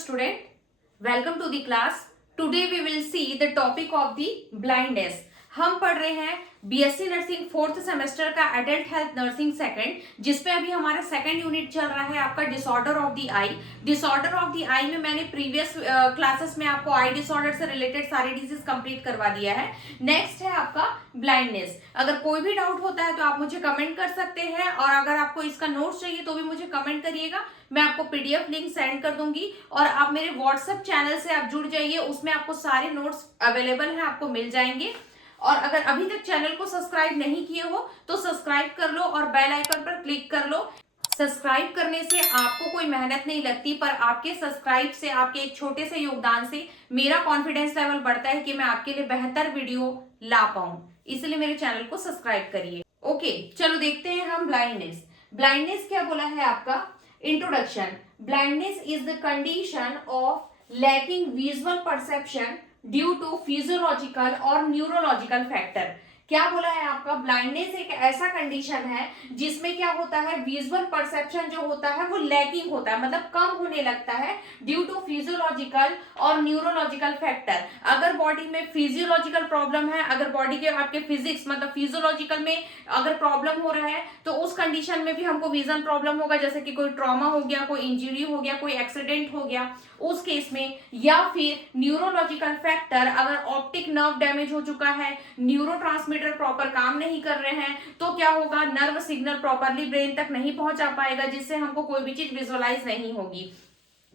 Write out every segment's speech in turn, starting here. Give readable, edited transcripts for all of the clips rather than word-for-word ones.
student, welcome to the class. Today we will see the topic of the blindness. हम पढ़ रहे हैं BSc nursing fourth semester का adult health nursing second, जिसपे अभी हमारा सेकंड यूनिट चल रहा है आपका disorder of the eye. Disorder of the eye में मैंने प्रीवियस क्लासेस में आपको आई डिसऑर्डर से रिलेटेड सारे डिजीज कंप्लीट करवा दिया है। नेक्स्ट है आपका ब्लाइंडनेस। अगर कोई भी डाउट होता है तो आप मुझे कमेंट कर सकते हैं, और अगर आपको इसका नोट्स चाहिए तो भी मुझे कमेंट करिएगा, मैं आपको पीडीएफ लिंक सेंड कर दूंगी। और आप मेरे व्हाट्सएप चैनल से आप जुड़ जाइए, उसमें आपको सारे नोट्स अवेलेबल हैं, आपको मिल जाएंगे। और अगर अभी तक चैनल को सब्सक्राइब नहीं किए हो तो सब्सक्राइब कर लो और बेल आइकन पर क्लिक कर लो। सब्सक्राइब करने से आपको कोई मेहनत नहीं लगती, पर आपके सब्सक्राइब से, आपके एक छोटे से योगदान से मेरा कॉन्फिडेंस लेवल बढ़ता है कि मैं आपके लिए बेहतर वीडियो ला पाऊं। इसलिए मेरे चैनल को सब्सक्राइब करिए। ओके, चलो देखते हैं हम ब्लाइंडनेस। ब्लाइंडनेस क्या बोला है आपका? Introduction. Blindness is the condition of lacking visual perception due to physiological और न्यूरोलॉजिकल फैक्टर। क्या बोला है आपका? ब्लाइंडनेस एक ऐसा कंडीशन है जिसमें क्या होता है, विजुअल परसेप्शन जो होता है वो लैकिंग होता है, मतलब कम होने लगता है ड्यू टू फिजियोलॉजिकल और न्यूरोलॉजिकल फैक्टर। अगर बॉडी में फिजियोलॉजिकल प्रॉब्लम है, अगर बॉडी के आपके फिजिक्स मतलब फिजियोलॉजिकल में अगर प्रॉब्लम हो रहा है तो उस कंडीशन में भी हमको विजन प्रॉब्लम होगा, जैसे कि कोई ट्रॉमा हो गया, कोई इंजरी हो गया, कोई एक्सीडेंट हो गया उस केस में। या फिर न्यूरोलॉजिकल फैक्टर, अगर ऑप्टिक नर्व डैमेज हो चुका है, न्यूरोट्रांसमीटर प्रॉपर काम नहीं कर रहे हैं, तो क्या होगा, नर्व सिग्नल प्रॉपरली ब्रेन तक नहीं पहुंचा पाएगा, जिससे हमको कोई भी चीज विजुअलाइज नहीं होगी।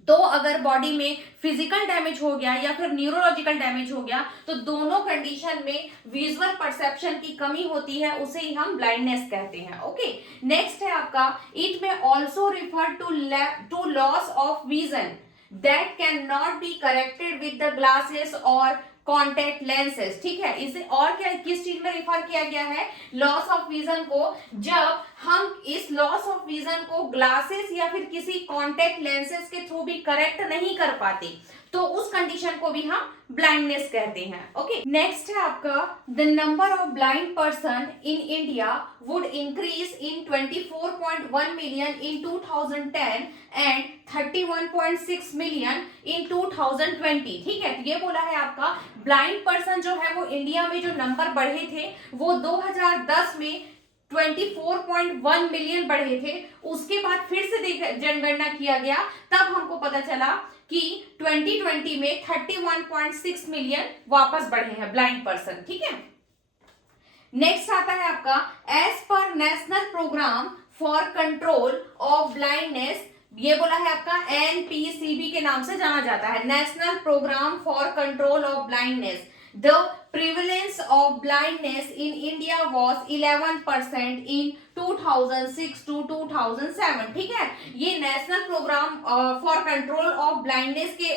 तो अगर बॉडी में फिजिकल डैमेज हो गया या फिर न्यूरोलॉजिकल डैमेज हो गया तो दोनों कंडीशन में विजुअल परसेप्शन की कमी होती है, उसे ही हम ब्लाइंडनेस कहते हैं। ओके, नेक्स्ट है आपका, इट में also refer to loss of vision that cannot be corrected with the glasses or contact lenses. ठीक है, इसे और क्या किस चीज में रिफर किया गया है? लॉस ऑफ विजन को। जब हम इस लॉस ऑफ विजन को ग्लासेस या फिर किसी कॉन्टेक्ट लेंसेज के थ्रू भी करेक्ट नहीं कर पाते तो उस कंडीशन को भी हम ब्लाइंडनेस कहते हैं। ओके, नेक्स्ट है आपका, the number of blind person in India would increase in 24.1 million in 2010 and 31.6 million in 2020। ठीक है, तो ये बोला है आपका, ब्लाइंड पर्सन जो है वो इंडिया में जो नंबर बढ़े थे वो 2010 में 24.1 मिलियन बढ़े थे। उसके बाद फिर से जनगणना किया गया, तब हमको पता चला कि 2020 में 31.6 मिलियन वापस बढ़े हैं ब्लाइंड पर्सन। ठीक है, नेक्स्ट आता है आपका, as per national programme for control of blindness. ये बोला है आपका एनपीसीबी के नाम से जाना जाता है, national programme for control of blindness. The prevalence of blindness in India was 11% in 2006 to 2007। ठीक है, ये national programme for control of blindness के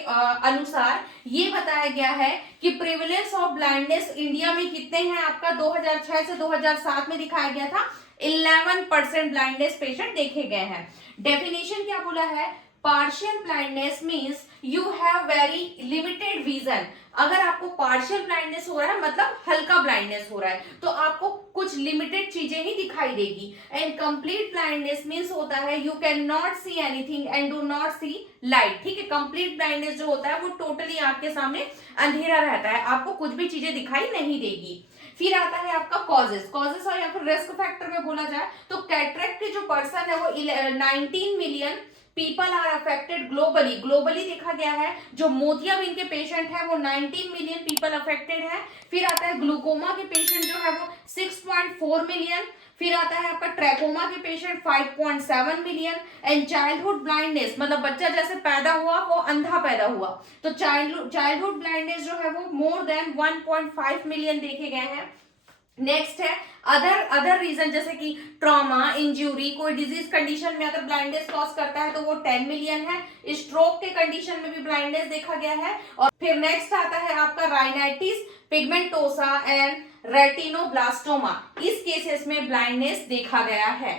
अनुसार ये बताया गया है कि प्रिविलेंस ऑफ ब्लाइंडनेस इंडिया में कितने हैं आपका? 2006 से 2007 में दिखाया गया था 11% ब्लाइंडनेस पेशेंट देखे गए हैं। डेफिनेशन क्या बोला है? Partial blindness means you have very limited vision. अगर आपको पार्शियल ब्लाइंडनेस हो रहा है मतलब हल्का ब्लाइंडनेस हो रहा है तो आपको कुछ लिमिटेड चीजें ही दिखाई देगी। एंड कंप्लीट ब्लाइंडनेस मीन्स होता है you can not see anything and do not see light. ठीक है, कंप्लीट ब्लाइंडनेस जो होता है वो टोटली आपके सामने अंधेरा रहता है, आपको कुछ भी चीजें दिखाई नहीं देगी। फिर आता है आपका कॉजेस और या फिर रिस्क फैक्टर में बोला जाए तो कैटरेक्ट के जो पर्सन है वो 19 million people are affected globally देखा गया है। जो मोतियाबिंद के पेशेंट है वो 19 मिलियन पीपल अफेक्टेड है। फिर आता है ग्लूकोमा के पेशेंट जो है वो 6.4 मिलियन। फिर आता है आपका ट्रैकोमा के patient 5.7 million. And childhood blindness मतलब बच्चा जैसे पैदा हुआ वो अंधा पैदा हुआ, तो चाइल्डहुड ब्लाइंडनेस जो है वो मोर देन 1.5 मिलियन देखे गए हैं। नेक्स्ट है अदर रीजन, जैसे कि ट्रॉमा, इंजरी, कोई डिजीज कंडीशन में अगर ब्लाइंडनेस कॉज करता है तो वो 10 मिलियन है। स्ट्रोक के कंडीशन में भी ब्लाइंडनेस देखा गया है। और फिर नेक्स्ट आता है आपका राइनाइटिस पिगमेंटोसा एंड रेटिनोब्लास्टोमा। इस केसेस में ब्लाइंडनेस देखा गया है।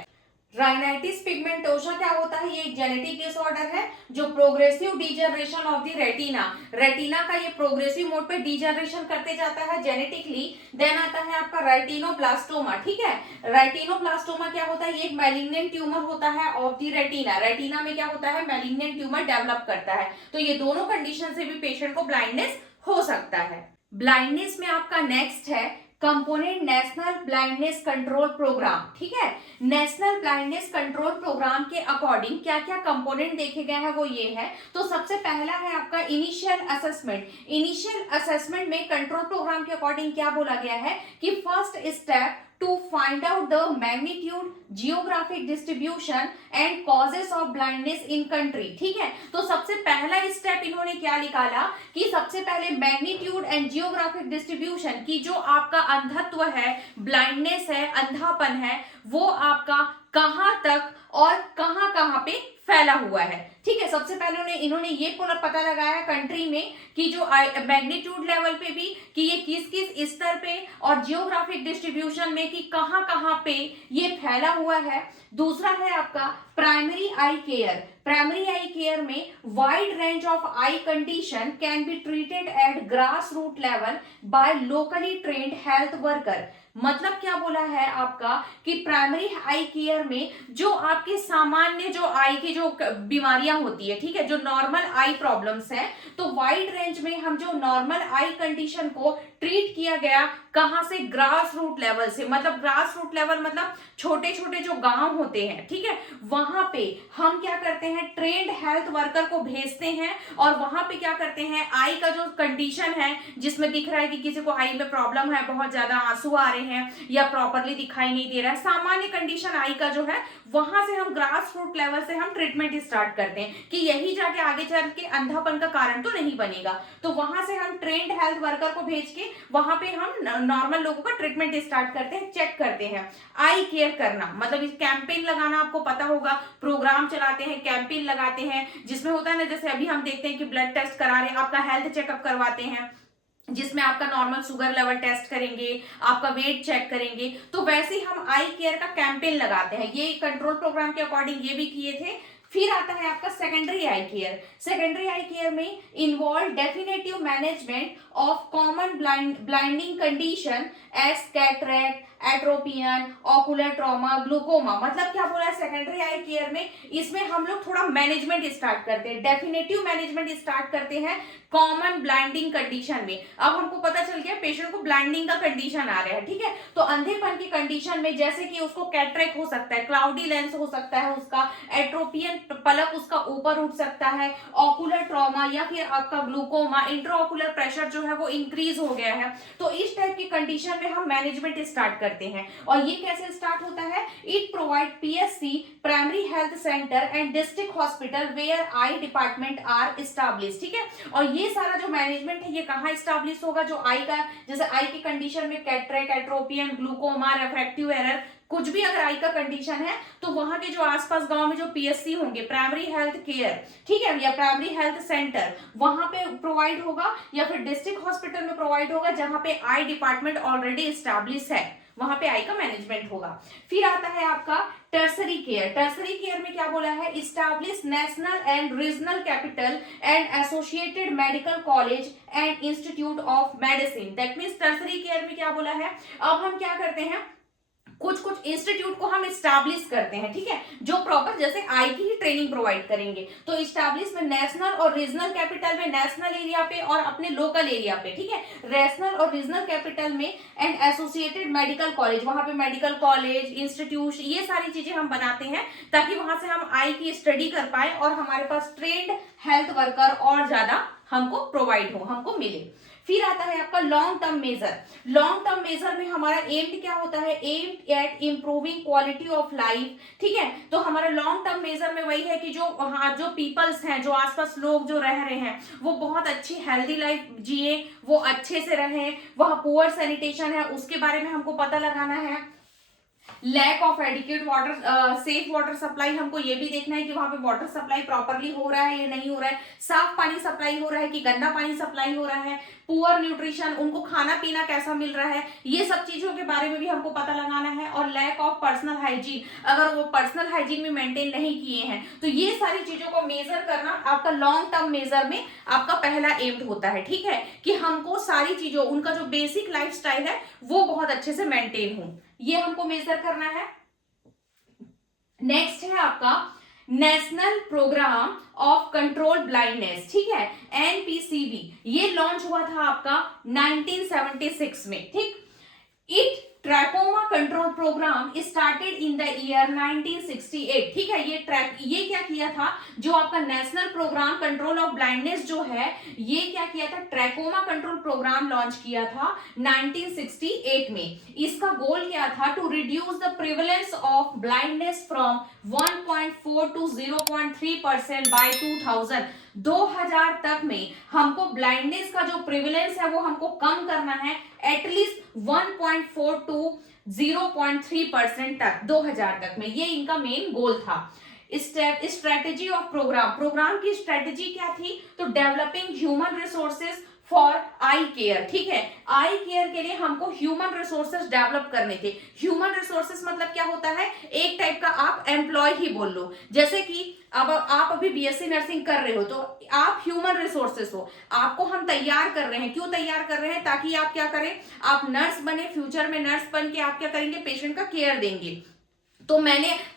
राइनाइटिस पिगमेंटोसा क्या होता है? ये एक जेनेटिक डिसऑर्डर है जो progressive degeneration of the retina, retina का ये प्रोग्रेसिव मोड पे डीजनरेशन करते जाता है जेनेटिकली। देन आता है आपका रेटिनोब्लास्टोमा, ठीक है। रेटिनोब्लास्टोमा क्या होता है? ये एक मैलिग्नेंट ट्यूमर होता है ऑफ द रेटिना, रेटिना में क्या होता है? मैलिग्नेंट ट्यूमर डेवलप करता है। तो ये दोनों कंडीशन से भी पेशेंट को ब्लाइंडनेस हो सकता है। ब्लाइंडनेस में आपका नेक्स्ट है component national blindness control programme, ठीक है। नेशनल ब्लाइंडनेस कंट्रोल प्रोग्राम के अकॉर्डिंग क्या क्या कंपोनेंट देखे गए हैं वो ये है। तो सबसे पहला है आपका इनिशियल असेसमेंट। इनिशियल असेसमेंट में कंट्रोल प्रोग्राम के अकॉर्डिंग क्या बोला गया है कि first step to find out the magnitude, geographic distribution and causes of blindness in country, ठीक है। तो सबसे पहला स्टेप इन्होंने क्या निकाला कि सबसे पहले मैग्नीट्यूड एंड जियोग्राफिक डिस्ट्रीब्यूशन की जो आपका अंधत्व है, ब्लाइंडनेस है, अंधापन है, वो आपका कहां तक और कहां कहां पे फैला हुआ है, ठीक है। सबसे पहले इन्होंने ये पता लगाया कंट्री में कि जो मैग्नीट्यूड लेवल पे भी कि ये किस किस स्तर पे और जियोग्राफिक डिस्ट्रीब्यूशन में कि कहां कहां पे ये फैला हुआ है। दूसरा है आपका primary eye care. Primary eye care में wide range of eye condition can be treated at grass root level by locally trained health worker. मतलब क्या बोला है आपका कि प्राइमरी आई केयर में जो आपके सामान्य जो आई की जो बीमारियां होती है, ठीक है, जो नॉर्मल आई प्रॉब्लम्स है, तो वाइड रेंज में हम जो नॉर्मल आई कंडीशन को ट्रीट किया गया कहां से? ग्रास रूट लेवल से। मतलब ग्रास रूट लेवल मतलब छोटे छोटे जो गांव होते हैं, ठीक है, वहां पे हम क्या करते हैं? ट्रेन्ड हेल्थ वर्कर को भेजते हैं और वहां पे क्या करते हैं? आई का जो कंडीशन है जिसमें दिख रहा है कि किसी को आई में प्रॉब्लम है, बहुत ज्यादा आंसू आ रहे हैं या प्रॉपरली दिखाई नहीं दे रहा है, सामान्य कंडीशन आई का जो है, वहां से हम ग्रास रूट लेवल से हम ट्रीटमेंट स्टार्ट करते हैं कि यही जाके आगे चल के अंधापन का कारण तो नहीं बनेगा। तो वहां से हम ट्रेन्ड हेल्थ वर्कर को भेज के वहां पे हम नॉर्मल लोगों का ट्रीटमेंट स्टार्ट करते हैं, चेक करते हैं। आई केयर करना मतलब इस कैंपेन लगाना, आपको पता होगा, प्रोग्राम चलाते हैं, कैंपेन लगाते हैं, जिसमें होता है ना, जैसे अभी हम देखते हैं कि ब्लड टेस्ट करा रहे हैं, आपका हेल्थ चेकअप करवाते हैं, जिसमें आपका नॉर्मल शुगर लेवल टेस्ट करेंगे, आपका वेट चेक करेंगे। तो वैसे ही हम आई केयर का कैंपेन लगाते हैं। ये कंट्रोल प्रोग्राम के अकॉर्डिंग ये भी किए थे। फिर आता है आपका secondary eye care. Secondary eye care में involve definitive management of common blinding condition as cataract, ectropion, ocular trauma, glaucoma. मतलब क्या बोला है सेकेंडरी आई केयर में? इसमें हम लोग थोड़ा मैनेजमेंट स्टार्ट करते हैं, डेफिनेटिव मैनेजमेंट स्टार्ट करते हैं कॉमन ब्लाइंडिंग कंडीशन में। अब हमको पता चल गया पेशेंट को ब्लाइंडिंग का कंडीशन आ रहा है, ठीक है, तो अंधेपन की कंडीशन में जैसे कि उसको कैटरैक्ट हो सकता है, क्लाउडी लेंस हो सकता है उसका, एट्रोपियन पलक उसका ऊपर उठ सकता है, ऑकुलर ट्रॉमा या फिर आपका ग्लूकोमा, इंट्राऑकुलर प्रेशर जो है वो इंक्रीज हो गया है। तो इस टाइप की कंडीशन में हम मैनेजमेंट स्टार्ट करते हैं। और ये कैसे स्टार्ट होता है? It provide PSC, primary health centre and district hospital where eye department are established, ठीक है। और ये सारा जो मैनेजमेंट है ये कहाँ एस्टैब्लिश होगा? जो आई का, जैसे आई की कंडीशन में कैटरैक्ट, एट्रोपियन, ग्लूकोमा, रिफ्रैक्टिव एरर, कुछ भी अगर आई का कंडीशन है तो वहां के जो आसपास गांव में जो पीएससी होंगे, प्राइमरी हेल्थ केयर, ठीक है, या प्राइमरी हेल्थ सेंटर, वहां पे प्रोवाइड होगा या फिर डिस्ट्रिक्ट हॉस्पिटल में प्रोवाइड होगा जहां पे आई डिपार्टमेंट ऑलरेडी एस्टैब्लिश है, वहां पे आई का मैनेजमेंट होगा। फिर आता है आपका टर्सरी केयर। टर्सरी केयर में क्या बोला है? Establish national and regional capital and associated medical college and institute of medicine. That means tertiary care में क्या बोला है? अब हम क्या करते हैं, कुछ कुछ इंस्टीट्यूट को हम इस्टैब्लिश करते हैं, ठीक है, जो प्रॉपर जैसे आई की ही ट्रेनिंग प्रोवाइड करेंगे। तो इस्टैब्लिश में नेशनल और रीजनल कैपिटल में, नेशनल एरिया पे और अपने लोकल एरिया पे, ठीक है, नेशनल और रीजनल कैपिटल में एंड एसोसिएटेड मेडिकल कॉलेज, वहां पे मेडिकल कॉलेज, इंस्टीट्यूट, ये सारी चीजें हम बनाते हैं ताकि वहां से हम आई की स्टडी कर पाए और हमारे पास ट्रेन्ड हेल्थ वर्कर और ज्यादा हमको प्रोवाइड हो, हमको मिले। फिर आता है आपका long term measure. Long term measure में हमारा एम्ड क्या होता है? Aimed at improving quality of life, ठीक है। तो हमारा लॉन्ग टर्म मेजर में वही है कि जो वहाँ जो पीपल्स हैं, जो आसपास लोग जो रह रहे हैं, वो बहुत अच्छी हेल्दी लाइफ जिए, वो अच्छे से रहे, वह पुअर सैनिटेशन है उसके बारे में हमको पता लगाना है। Lack of adequate water, safe water supply, हमको ये भी देखना है कि वहां पे वाटर सप्लाई प्रॉपरली हो रहा है या नहीं हो रहा है, साफ पानी सप्लाई हो रहा है कि गंदा पानी सप्लाई हो रहा है, पुअर न्यूट्रिशन, उनको खाना पीना कैसा मिल रहा है, ये सब चीजों के बारे में भी हमको पता लगाना है। और लैक ऑफ पर्सनल हाइजीन, अगर वो पर्सनल हाइजीन में मेंटेन नहीं किए हैं, तो ये सारी चीजों को मेजर करना आपका लॉन्ग टर्म मेजर में आपका पहला एम होता है। ठीक है, कि हमको सारी चीजों, उनका जो बेसिक लाइफस्टाइल है वो बहुत अच्छे से मेंटेन हो, ये हमको मेजर करना है। नेक्स्ट है आपका national programme of control blindness, ठीक है, एनपीसीबी, ये लॉन्च हुआ था आपका 1976 में। ठीक, it trachoma control programme started in the year 1968। ठीक है, ये क्या किया था, जो आपका national programme control of blindness जो है, ये क्या किया था, ट्रैकोमा कंट्रोल प्रोग्राम लॉन्च किया था 1968 में। इसका गोल क्या था, to reduce the prevalence of blindness from 1.4 to 0.3% by 2000 तक में हमको ब्लाइंडनेस का जो प्रिविलेंस है वो हमको कम करना है एटलीस्ट 1.4 टू 0.3% तक 2000 तक में, ये इनका मेन गोल था। स्ट्रेटेजी ऑफ प्रोग्राम की स्ट्रेटेजी क्या थी, तो developing human resources for I care. ठीक है, आई केयर के लिए हमको ह्यूमन रिसोर्सेज डेवलप करने थे। ह्यूमन रिसोर्सेज मतलब क्या होता है, एक टाइप का आप एम्प्लॉय ही बोल लो, जैसे कि अब आप अभी बीएससी नर्सिंग कर रहे हो तो आप ह्यूमन रिसोर्सेस हो, आपको हम तैयार कर रहे हैं। क्यों तैयार कर रहे हैं, ताकि आप क्या करें, आप नर्स बने, फ्यूचर में नर्स बन के आप क्या करेंगे, पेशेंट का केयर देंगे। तो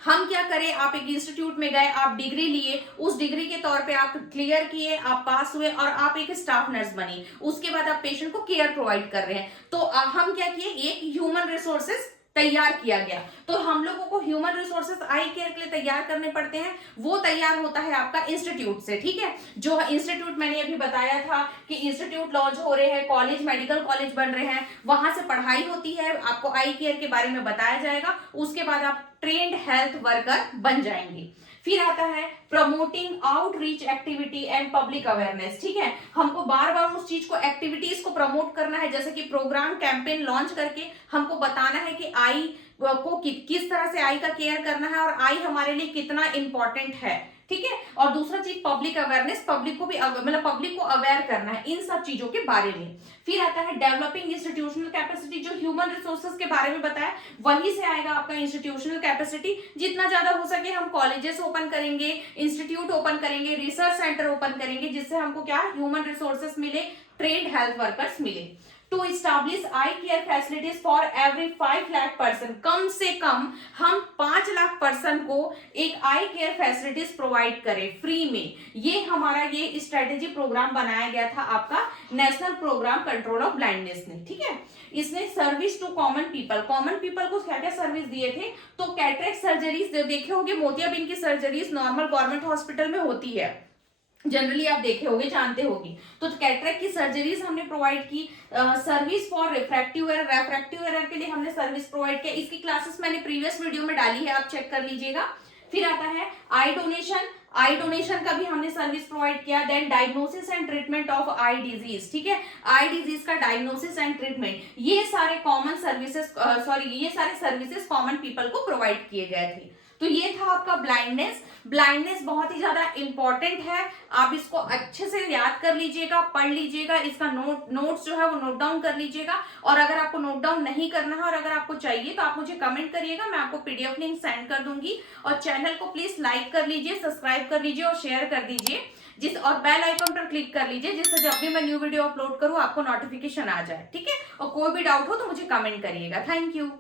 हम क्या करें, आप एक इंस्टीट्यूट में गए, आप डिग्री लिए, उस डिग्री के तौर पे आप क्लियर किए, आप पास हुए और आप एक स्टाफ नर्स बनी, उसके बाद आप पेशेंट को केयर प्रोवाइड कर रहे हैं। तो हम क्या किए, एक ह्यूमन रिसोर्सेस तैयार किया गया। तो हम लोगों को ह्यूमन रिसोर्सेस आई केयर के लिए तैयार करने पड़ते हैं, वो तैयार होता है आपका इंस्टीट्यूट से। ठीक है, जो इंस्टीट्यूट मैंने अभी बताया था कि इंस्टीट्यूट लॉन्च हो रहे हैं, कॉलेज, मेडिकल कॉलेज बन रहे हैं, वहां से पढ़ाई होती है, आपको आई केयर के बारे में बताया जाएगा, उसके बाद आप ट्रेन्ड हेल्थ वर्कर बन जाएंगे। फिर आता है promoting outreach activity and public awareness. ठीक है, हमको बार बार उस चीज को, एक्टिविटीज को प्रमोट करना है, जैसे कि प्रोग्राम कैंपेन लॉन्च करके हमको बताना है कि आई को किस तरह से आई का केयर करना है और आई हमारे लिए कितना इंपॉर्टेंट है। ठीक है, और दूसरा चीज पब्लिक अवेयरनेस, पब्लिक को भी मतलब पब्लिक को अवेयर करना है इन सब चीजों के बारे में। फिर आता है डेवलपिंग इंस्टीट्यूशनल कैपेसिटी, जो ह्यूमन रिसोर्सेज के बारे में बताया वहीं से आएगा आपका इंस्टीट्यूशनल कैपेसिटी। जितना ज्यादा हो सके हम कॉलेजेस ओपन करेंगे, इंस्टीट्यूट ओपन करेंगे, रिसर्च सेंटर ओपन करेंगे, जिससे हमको क्या, ह्यूमन रिसोर्सेज मिले, ट्रेन्ड हेल्थ वर्कर्स मिले। To establish eye care facilities for every 5 lakh person, कम से कम हम 5 लाख पर्सन को एक आई केयर फैसिलिटीज प्रोवाइड करें फ्री में। ये हमारा ये स्ट्रेटेजी प्रोग्राम बनाया गया था आपका national programme control of blindness ने। ठीक है, इसने सर्विस टू कॉमन पीपल को क्या क्या सर्विस दिए थे, तो कैटरेक्ट सर्जरीज देखे होंगे, मोतियाबिंद की सर्जरीज नॉर्मल गवर्नमेंट हॉस्पिटल में होती है, जनरली आप देखे होंगे, जानते होंगे। तो कैटरेक्ट की सर्जरीज हमने प्रोवाइड की। सर्विस फॉर रिफ्रैक्टिव एरर के लिए हमने सर्विस प्रोवाइड किया। इसकी क्लासेस मैंने प्रीवियस वीडियो में डाली है, आप चेक कर लीजिएगा। फिर आता है आई डोनेशन का भी हमने सर्विस प्रोवाइड किया। Then diagnosis and treatment of eye disease. ठीक है, आई डिजीज का डायग्नोसिस एंड ट्रीटमेंट, ये सारे सर्विसेज कॉमन पीपल को प्रोवाइड किए गए थे। तो ये था आपका ब्लाइंडनेस बहुत ही ज्यादा इंपॉर्टेंट है, आप इसको अच्छे से याद कर लीजिएगा, पढ़ लीजिएगा, इसका नोट्स जो है वो नोट डाउन कर लीजिएगा। और अगर आपको नोट डाउन नहीं करना है और अगर आपको चाहिए तो आप मुझे कमेंट करिएगा, मैं आपको पीडीएफ लिंक सेंड कर दूंगी। और चैनल को प्लीज लाइक कर लीजिए, सब्सक्राइब कर लीजिए और शेयर कर दीजिए, और बेल आइकन पर क्लिक कर लीजिए, जिससे जब भी मैं न्यू वीडियो अपलोड करूं आपको नोटिफिकेशन आ जाए। ठीक है, और कोई भी डाउट हो तो मुझे कमेंट करिएगा। Thank you.